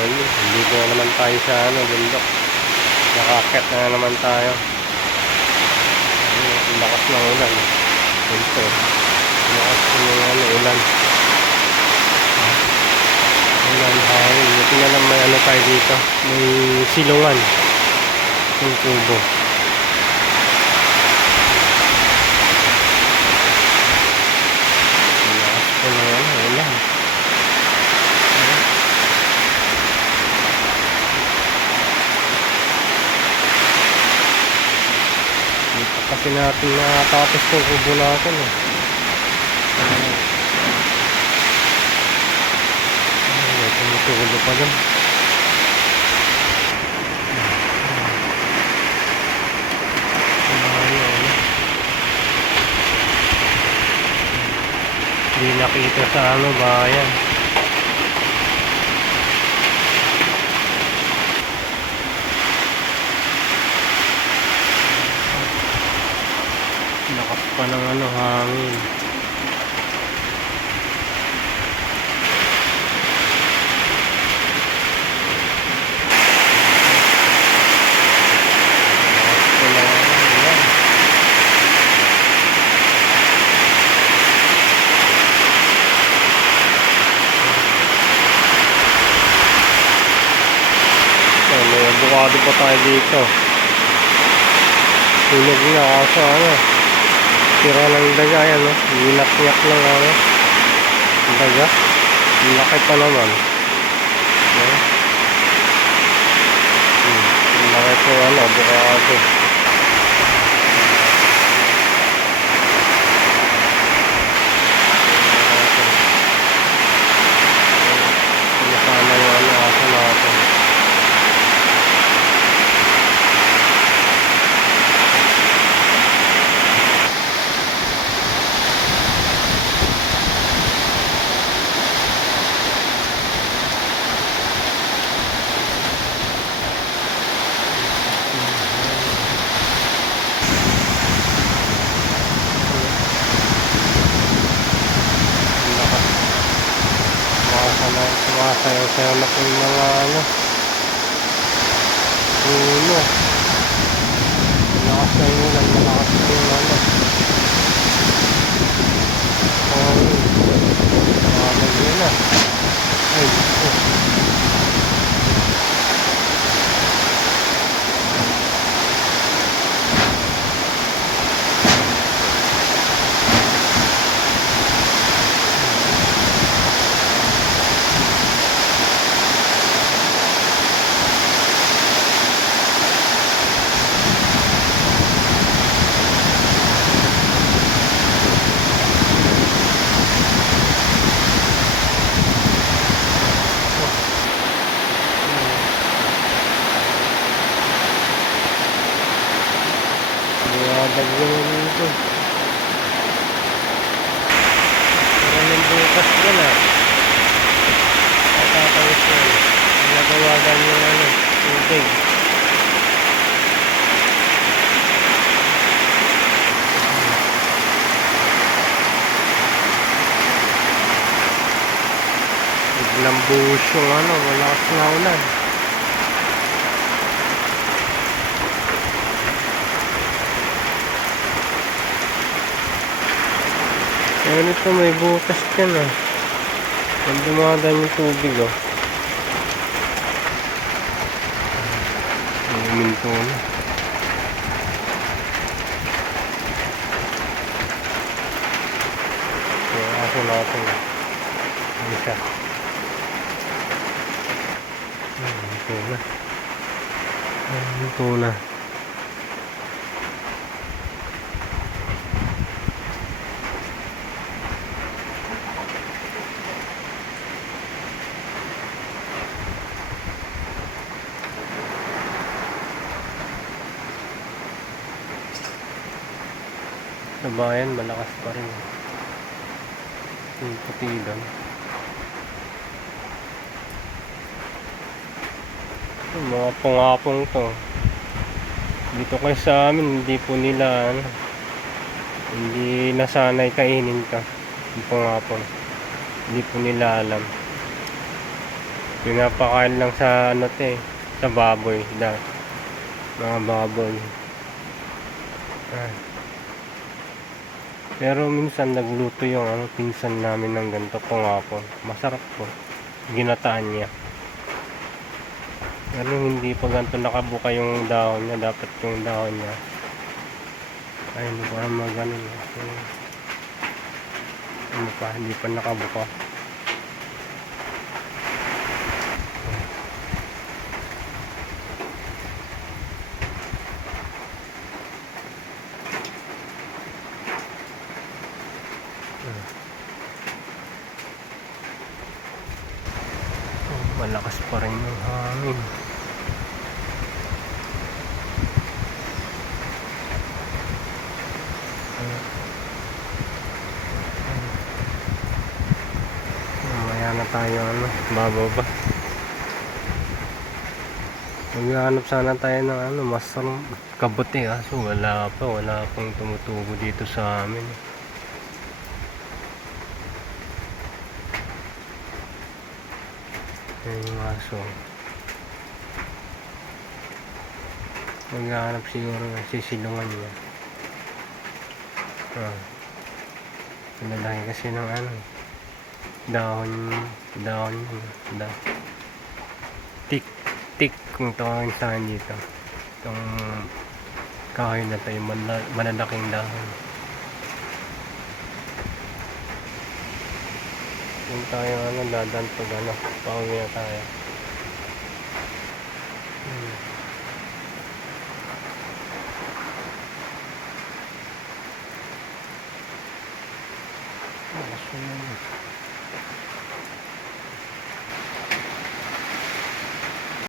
Dito na naman tayo sa bundok. Nakakit na naman tayo. Lakas ng ulan. Ito. Lakas ng ulan. Ulan, hangin. Buti na lang may tayo dito. May silungan. Yung tubo. Lakas po ng ulan. Kasi natin natapos kung kubo natin may tumutulo pa dun. Hindi nakita sa bayan. Lakas pa ng hangin. May abukado pa tayo dito. Tulog na kaso tira ng daga yan, Inak-iyak lang daga. Laki pa naman. Laki po abukado. Sinasama yung aso natin. Sumasayaw-sayaw na po yung mga puno. Malakas na yung ulan, malakas na yung tumamag yun ay bagyo na dito. Maraming bukas dyan Tatapos yan. Nagawagan yung tubig. Biglang buhos yung malakas na ulan. Ngayon ito may butas dyan Pag dumadaan yung tubig Uminto na. Yung aso natin isa. Uminto na. Sa bayan malakas pa rin yung Katilan. Mga pungapong to dito kayo sa amin, hindi po nila hindi nasanay kainin ka yung pungapong, hindi po nila alam. Pinapakain lang sa ano te, sa baboy. Mga baboy. Ah. Pero minsan nagluto yung pinsan namin ng ganito hapon. Masarap po. Ginataan niya. Pero hindi pa ganito nakabuka yung dahon niya. Dapat yung dahon niya ay hindi pa naman ganun. Ano pa, hindi pa nakabuka. Malakas pa rin yung hangin. Mamaya na tayo bababa. Maghanap sana tayo ng masarap kabuti, so wala pang tumutubo dito sa amin. Yung aso maghanap siguro ng sisilungan niya. Malalaki kasi ng dahon tik kung tawagin sa akin dito. Itong kahoy na tayo, malalaking dahon. Yung tayo dadan pag pauwi na tayo.